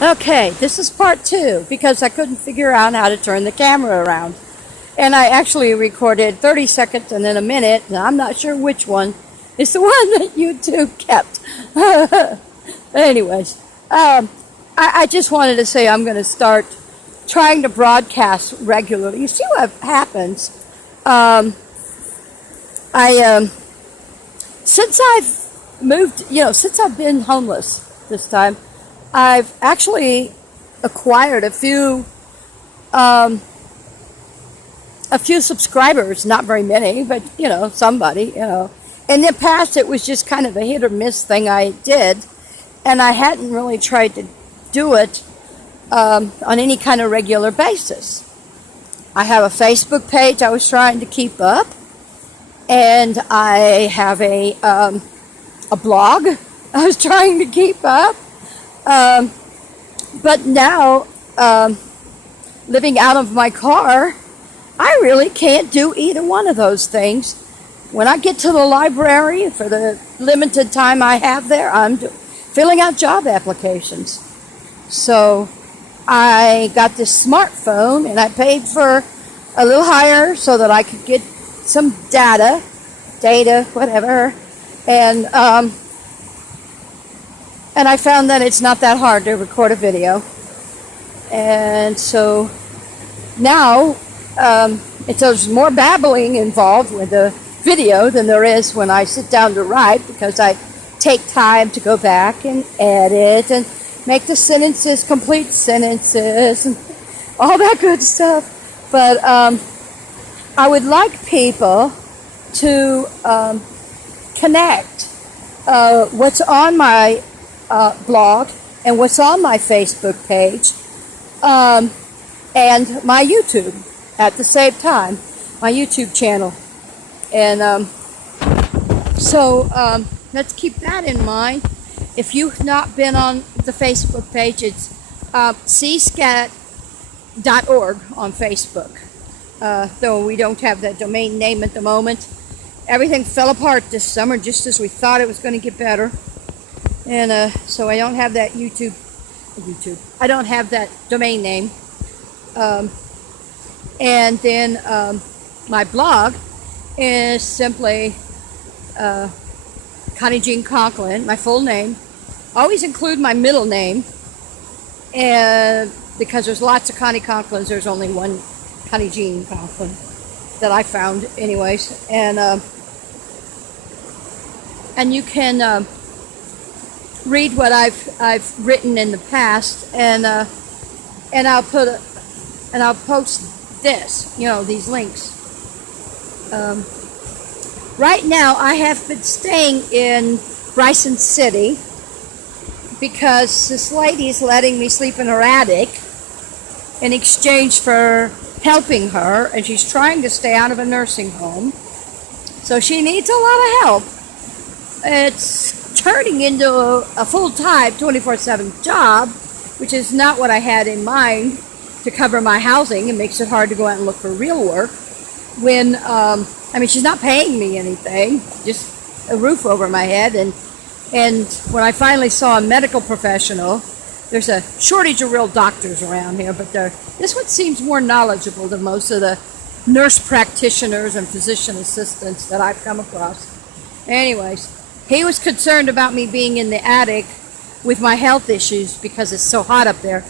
Okay, this is part two because I couldn't figure out how to turn the camera around. And I actually recorded 30 seconds and then a minute, and I'm not sure which one is the one that YouTube kept. Anyways, I just wanted to say I'm going to start trying to broadcast regularly. You see what happens? Since I've moved, since I've been homeless this time, I've actually acquired a few subscribers, not very many, but somebody. In the past, it was just kind of a hit or miss thing I did, and I hadn't really tried to do it on any kind of regular basis. I have a Facebook page I was trying to keep up, and I have a blog I was trying to keep up. But now, living out of my car, I really can't do either one of those things. When I get to the library, for the limited time I have there, I'm filling out job applications. So I got this smartphone, and I paid for a little higher so that I could get some data, whatever, and I found that it's not that hard to record a video. And so now there's more babbling involved with the video than there is when I sit down to write, because I take time to go back and edit and make the sentences complete sentences and all that good stuff. But I would like people to connect what's on my blog and what's on my Facebook page and my YouTube at the same time, my YouTube channel. And so let's keep that in mind. If you've not been on the Facebook page, it's cscat.org on Facebook. Though we don't have that domain name at the moment. Everything fell apart this summer just as we thought it was going to get better. And so I don't have that YouTube. I don't have that domain name. And then my blog is simply Connie Jean Conklin, my full name. Always include my middle name, and because there's lots of Connie Conklins, there's only one Connie Jean Conklin that I found, anyways. And you can read what I've written in the past, and I'll post this, these links. Right now, I have been staying in Bryson City because this lady's letting me sleep in her attic in exchange for helping her, and she's trying to stay out of a nursing home. So she needs a lot of help. It's turning into a full-time 24/7 job, which is not what I had in mind to cover my housing. It makes it hard to go out and look for real work when she's not paying me anything, just a roof over my head. And when I finally saw a medical professional, there's a shortage of real doctors around here, but this one seems more knowledgeable than most of the nurse practitioners and physician assistants that I've come across. Anyways, he was concerned about me being in the attic with my health issues because it's so hot up there.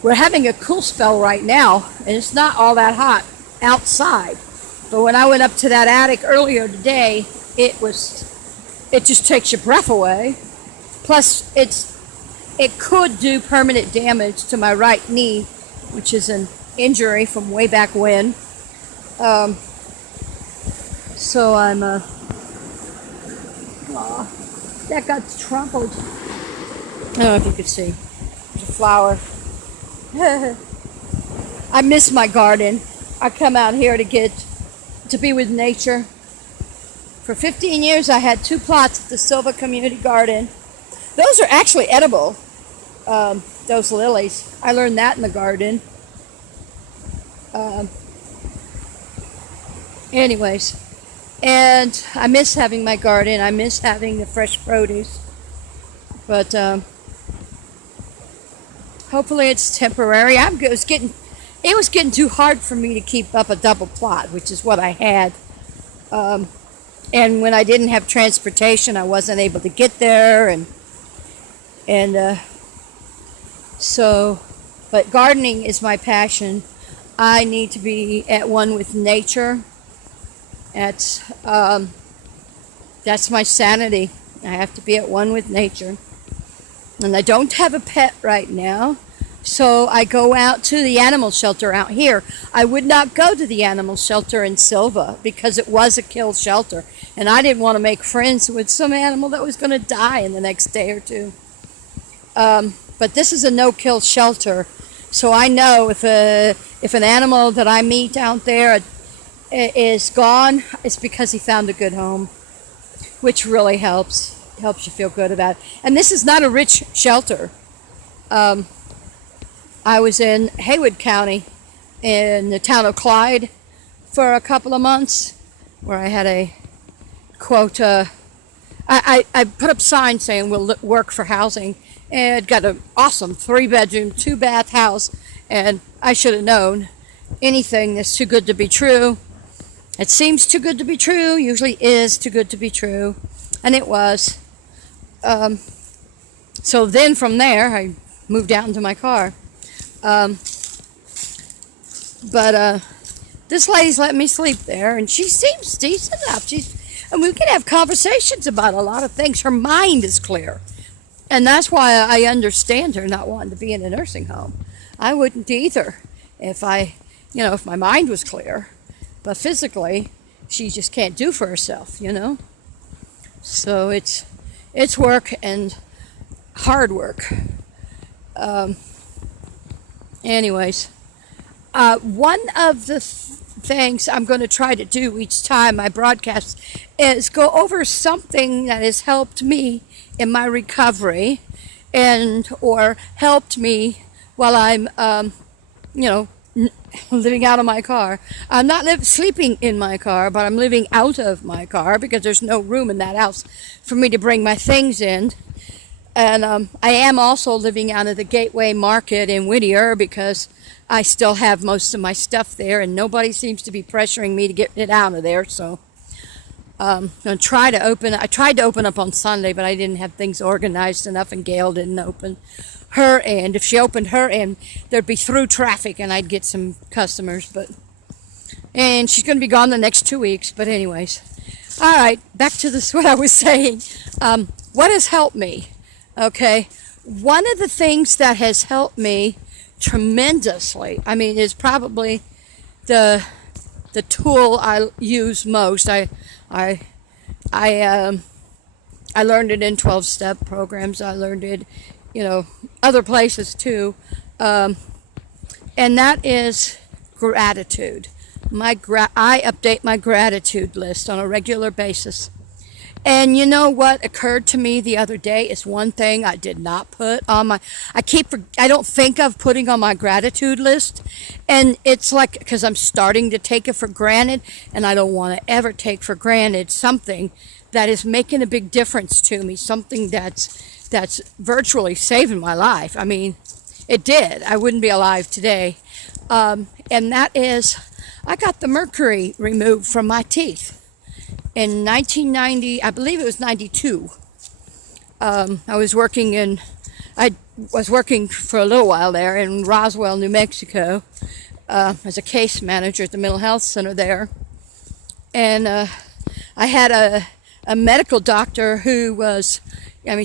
We're having a cool spell right now, and it's not all that hot outside. But when I went up to that attic earlier today, it just takes your breath away. Plus, it could do permanent damage to my right knee, which is an injury from way back when. So I'm that got trampled. I don't know if you could see. There's a flower. I miss my garden. I come out here to be with nature. For 15 years, I had 2 plots at the Silva Community Garden. Those are actually edible, those lilies. I learned that in the garden. Anyways, and I miss having my garden. I miss having the fresh produce. But Hopefully it's temporary. It was getting too hard for me to keep up a double plot, which is what I had. And when I didn't have transportation, I wasn't able to get there, and so. But gardening is my passion. I need to be at one with nature. That's my sanity. I have to be at one with nature. And I don't have a pet right now, so I go out to the animal shelter out here. I would not go to the animal shelter in Silva because it was a kill shelter, and I didn't want to make friends with some animal that was going to die in the next day or two. But this is a no-kill shelter, so I know if an animal that I meet out there is gone, it's because he found a good home, which really helps you feel good about it. And this is not a rich shelter. I was in Haywood County in the town of Clyde for a couple of months where I had a quote, I put up signs saying we'll work for housing, and got an awesome 3-bedroom, 2-bath house, and I should have known anything that's too good to be true. It seems too good to be true, usually is too good to be true, and it was. So then from there, I moved out into my car. But this lady's let me sleep there, and she seems decent enough. And we can have conversations about a lot of things. Her mind is clear. And that's why I understand her not wanting to be in a nursing home. I wouldn't either if if my mind was clear. But physically, she just can't do for herself, So it's work and hard work. Anyways, one of the things I'm going to try to do each time I broadcast is go over something that has helped me in my recovery or helped me while I'm, living out of my car. I'm not sleeping in my car, but I'm living out of my car because there's no room in that house for me to bring my things in. And I am also living out of the Gateway Market in Whittier because I still have most of my stuff there, and nobody seems to be pressuring me to get it out of there. So I'm going to try to open. I tried to open up on Sunday, but I didn't have things organized enough, and Gail didn't open her end. If she opened her end, there'd be through traffic, and I'd get some customers. And she's going to be gone the next 2 weeks. But anyways, all right, back to this. What I was saying. What has helped me? Okay, one of the things that has helped me tremendously, is probably the tool I use most. I learned it in 12-step programs. I learned it, other places too, and that is gratitude. I update my gratitude list on a regular basis. And you know what occurred to me the other day is one thing I did not put on I don't think of putting on my gratitude list. And it's like, because I'm starting to take it for granted, and I don't want to ever take for granted something that is making a big difference to me, something that's virtually saving my life. It did. I wouldn't be alive today. And that is, I got the mercury removed from my teeth. In 1990, I believe it was 92, I was working for a little while there in Roswell, New Mexico, as a case manager at the mental health center there. And I had a medical doctor who was,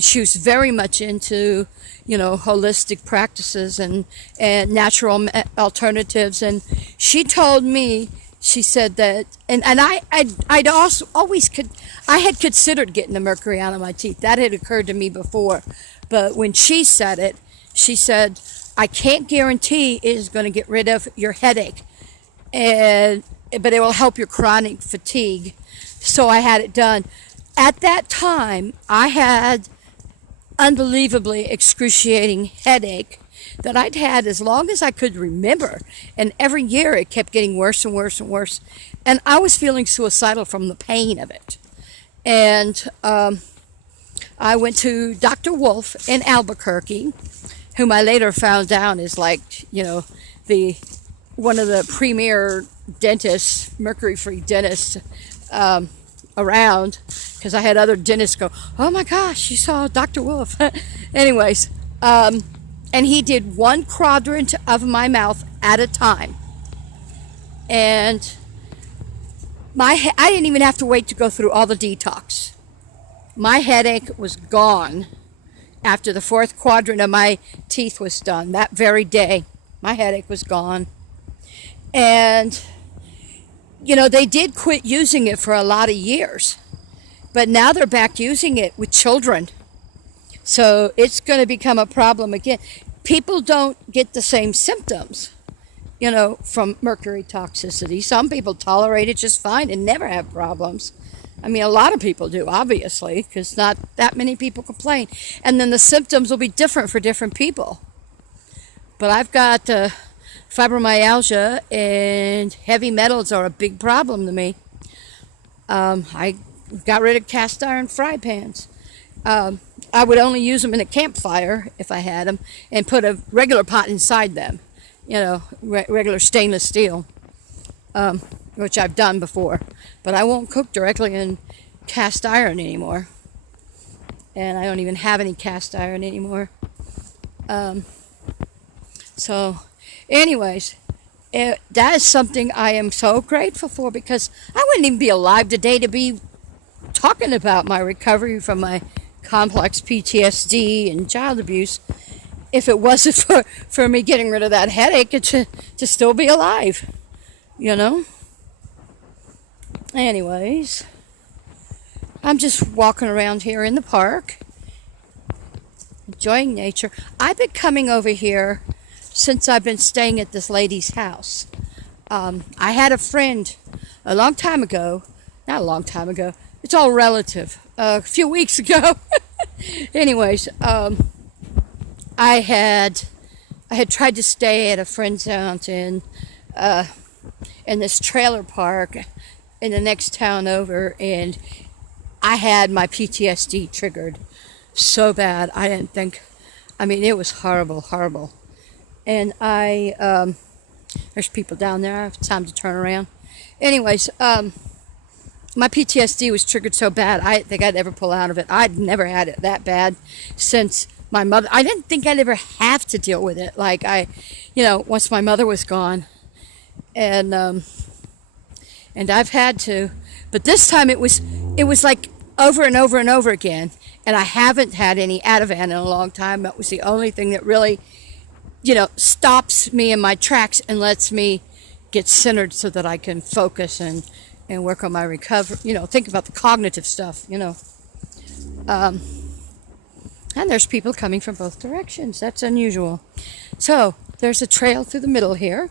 she was very much into, holistic practices and natural alternatives. And she told me, she said that, and I'd also I had considered getting the mercury out of my teeth. That had occurred to me before. But when she said it, she said, I can't guarantee it is going to get rid of your headache, but it will help your chronic fatigue. So I had it done. At that time, I had unbelievably excruciating headache that I'd had as long as I could remember. And every year it kept getting worse and worse and worse. And I was feeling suicidal from the pain of it. And I went to Dr. Wolf in Albuquerque. whom I later found out is like, the one of the premier dentists, mercury-free dentists around, because I had other dentists go, "Oh my gosh, you saw Dr. Wolf." Anyways, and he did one quadrant of my mouth at a time. And I didn't even have to wait to go through all the detox. My headache was gone after the fourth quadrant of my teeth was done. That very day, my headache was gone. And, they did quit using it for a lot of years. But now they're back using it with children. So it's going to become a problem again. People don't get the same symptoms, from mercury toxicity. Some people tolerate it just fine and never have problems. I mean, a lot of people do, obviously, because not that many people complain. And then the symptoms will be different for different people. But I've got fibromyalgia, and heavy metals are a big problem to me. I got rid of cast iron fry pans. I would only use them in a campfire if I had them, and put a regular pot inside them, regular stainless steel, which I've done before. But I won't cook directly in cast iron anymore. And I don't even have any cast iron anymore. So, anyways, that is something I am so grateful for, because I wouldn't even be alive today to be talking about my recovery from my complex PTSD and child abuse if it wasn't for me getting rid of that headache and to still be alive, Anyways, I'm just walking around here in the park, enjoying nature. I've been coming over here since I've been staying at this lady's house. I had a friend a long time ago, not a long time ago, it's all relative, a few weeks ago. Anyways, I had tried to stay at a friend's house in this trailer park in the next town over, and I had my PTSD triggered so bad. I didn't think, it was horrible. And there's people down there. I have time to turn around. Anyways, my PTSD was triggered so bad, I didn't think I'd ever pull out of it. I'd never had it that bad since my mother. I didn't think I'd ever have to deal with it. Like once my mother was gone, and I've had to, but this time it was like over and over and over again. And I haven't had any Ativan in a long time. That was the only thing that really, stops me in my tracks and lets me get centered so that I can focus and work on my recovery, think about the cognitive stuff, And there's people coming from both directions. That's unusual. So there's a trail through the middle here.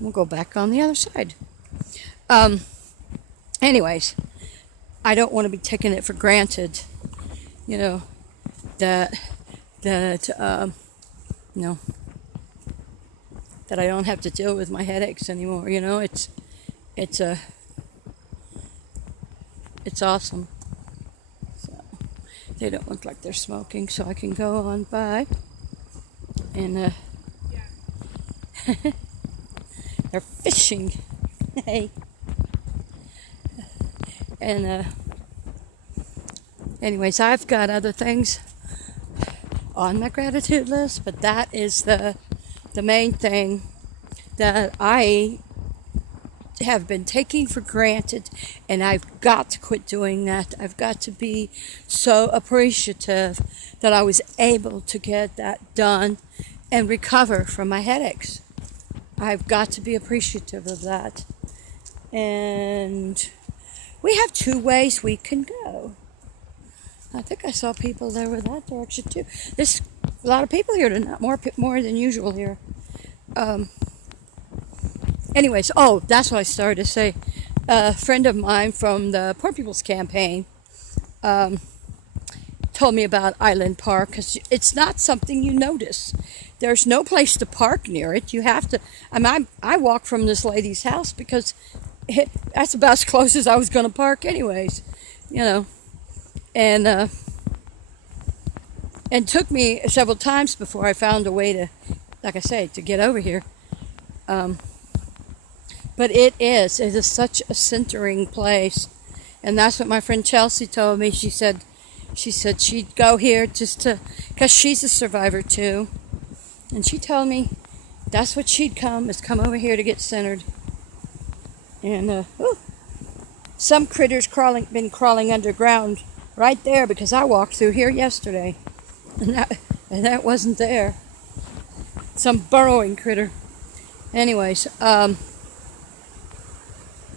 We'll go back on the other side. Anyways, I don't want to be taking it for granted, that I don't have to deal with my headaches anymore. It's awesome. So they don't look like they're smoking, so I can go on by. And they're fishing. Hey. And anyways, I've got other things on my gratitude list, but that is the main thing that I have been taking for granted, and I've got to quit doing that. I've got to be so appreciative that I was able to get that done and recover from my headaches. I've got to be appreciative of that. And we have two ways we can go. I think I saw people that were that direction too. There's a lot of people here tonight, more than usual here. Anyways, that's what I started to say. A friend of mine from the Poor People's Campaign told me about Island Park, because it's not something you notice. There's no place to park near it. You have to. I walk from this lady's house because that's about as close as I was going to park, anyways. And And took me several times before I found a way to, like I say, to get over here. But it is such a centering place. And that's what my friend Chelsea told me. She said she'd go here just to, because she's a survivor too. And she told me that's what she'd come over here to get centered. And some critters been crawling underground right there because I walked through here yesterday. And that wasn't there. Some burrowing critter. Anyways,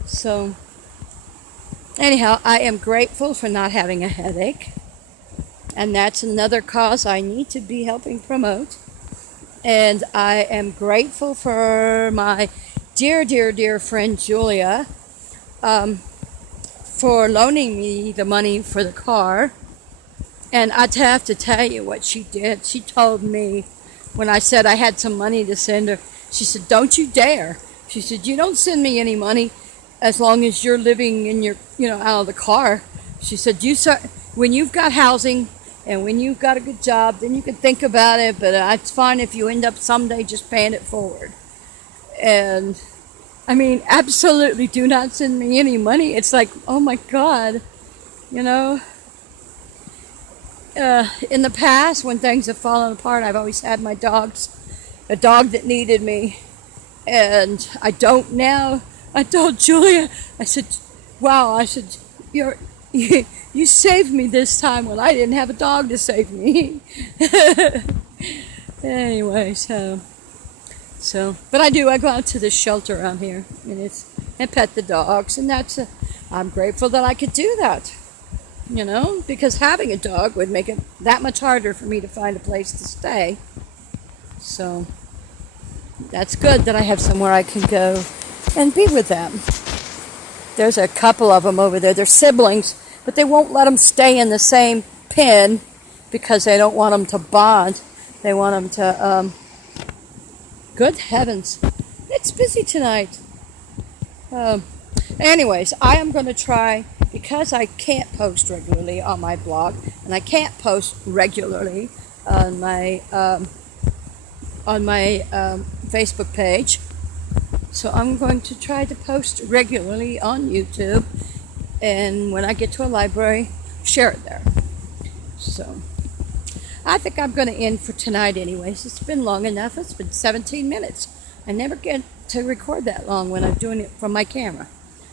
so anyhow, I am grateful for not having a headache. And that's another cause I need to be helping promote. And I am grateful for my dear, dear, dear friend Julia for loaning me the money for the car. And I'd have to tell you what she did. She told me when I said I had some money to send her, she said, "Don't you dare." She said, "You don't send me any money as long as you're living in your, out of the car." She said, when you've got housing and when you've got a good job, then you can think about it, but it's fine if you end up someday just paying it forward. And I mean, absolutely do not send me any money. It's like, oh my God, in the past, when things have fallen apart, I've always had my dogs, a dog that needed me, and I don't now. I told Julia, I said, wow, I said, you saved me this time when I didn't have a dog to save me. Anyway, so, but I go out to the shelter around here, and pet the dogs, and I'm grateful that I could do that. Because having a dog would make it that much harder for me to find a place to stay. So that's good that I have somewhere I can go and be with them. There's a couple of them over there. They're siblings, but they won't let them stay in the same pen because they don't want them to bond. They want them to, good heavens, it's busy tonight. Anyways, I am going to try, because I can't post regularly on my blog, and I can't post regularly on my Facebook page. So I'm going to try to post regularly on YouTube, and when I get to a library, share it there. So I think I'm going to end for tonight anyways. It's been long enough. It's been 17 minutes. I never get to record that long when I'm doing it from my camera.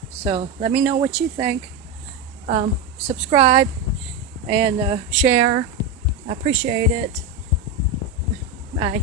So let me know what you think. Subscribe and share. I appreciate it. Bye.